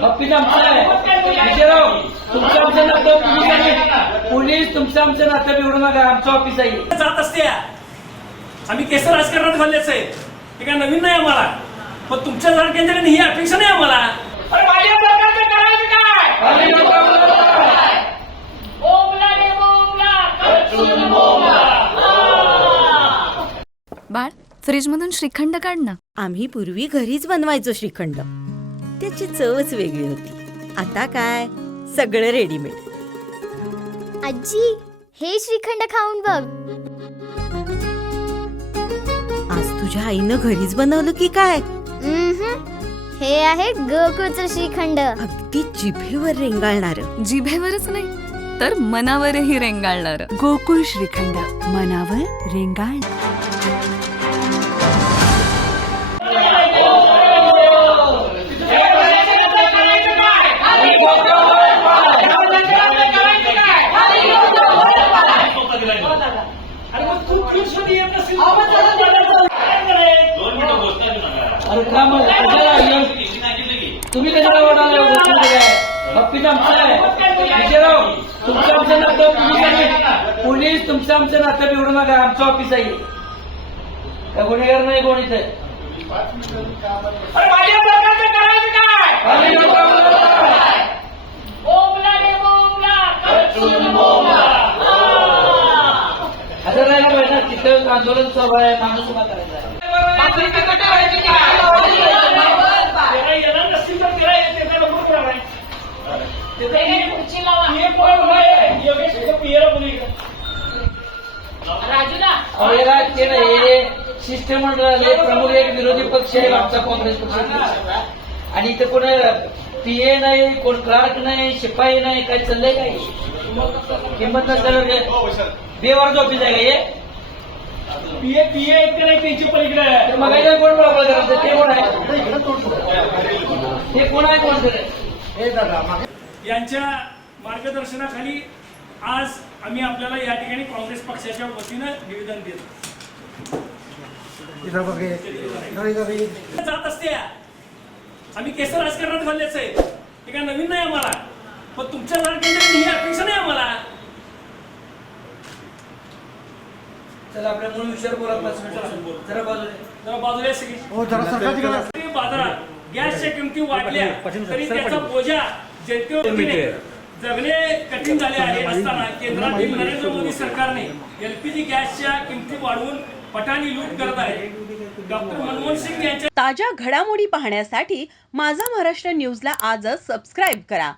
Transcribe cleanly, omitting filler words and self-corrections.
बाबतीत आमचं आहे विजयराव, तुमचं आमचं नातं पोलीस तुमचं आमचं नातं बिघडू नका. आमचं ऑफिस आहे जात असते. आम्ही केस राजकारणात घाललेच आहे, हे काय नवीन नाही आम्हाला. पण तुमच्या सारख्यांच्याकडे ही अपेक्षा नाही आम्हाला. बाळ, फ्रीजमधून श्रीखंड काढ ना. आम्ही पूर्वी घरीच बनवायचो श्रीखंड, त्याची चवच वेगळी होती. आता काय सगळं रेडीमेड. आजी, हे श्रीखंड खाऊन बघ. आज तुझ्या आईनं घरीच बनवलं की काय? हे आहे गोकुळचं श्रीखंड. अगदी जिभेवर रेंगाळणार. जिभेवरच नाही तर मनावरही रेंगाळणार. गोकुळ श्रीखंड, मनावर रेंगाळ. तुम्ही कशाला ओढाला बाबतीत आमचं आहे विजयराव, तुमचं आमचं नातं पोलीस तुमचं आमचं नातं बिघडू नका. आमचं ऑफिस आहे, का गुन्हेगार नाही कोण इथे. हजर राहायला पाहिजे ना. तिथं आंदोलन सुरू आहे, माणूस उभा करायचा आहे. ते नाही शिष्टमंडळ प्रमुख एक विरोधी पक्ष आहे आमचा काँग्रेस पक्ष, आणि इथं कोण पीए नाही, कोण क्लार्क नाही, शिपाई नाही. काय चाललंय काय किंमत नसल्यावर बेवारच ऑफिस आहे का हे? पीए इतकं नाही, त्यांची पलीकडे मग कोण बरोबर करायचं? ते कोण आहे? ते कोण आहे? कोण करेल? यांच्या मार्गदर्शनाखाली आज आम्ही आपल्याला या ठिकाणी काँग्रेस पक्षाच्या वतीनं निवेदन देतो. जात असते. आम्ही केस राजकारणात घाललेच आहे, हे काय नवीन नाही आम्हाला. पण तुमच्या सारख्यांच्याकडे ही अपेक्षा नाही आम्हाला. चला आपल्या मूळ विषयावर बोला. 5 मिनिटं जरा बाजूला सगळी बाजारात गॅसच्या किमती वाढल्या तरी त्याचा बोजा जनतेवर जगणे कठीण झाले आहे असताना केंद्रातील नरेंद्र मोदी सरकारने एलपीजी गॅसच्या किमती वाढवून पटाणी लूट करत आहे. डॉक्टर मनमोहन सिंग यांच्या ताज्या घडामोडी पाहण्यासाठी माझा महाराष्ट्र न्यूजला आजच सबस्क्राईब करा.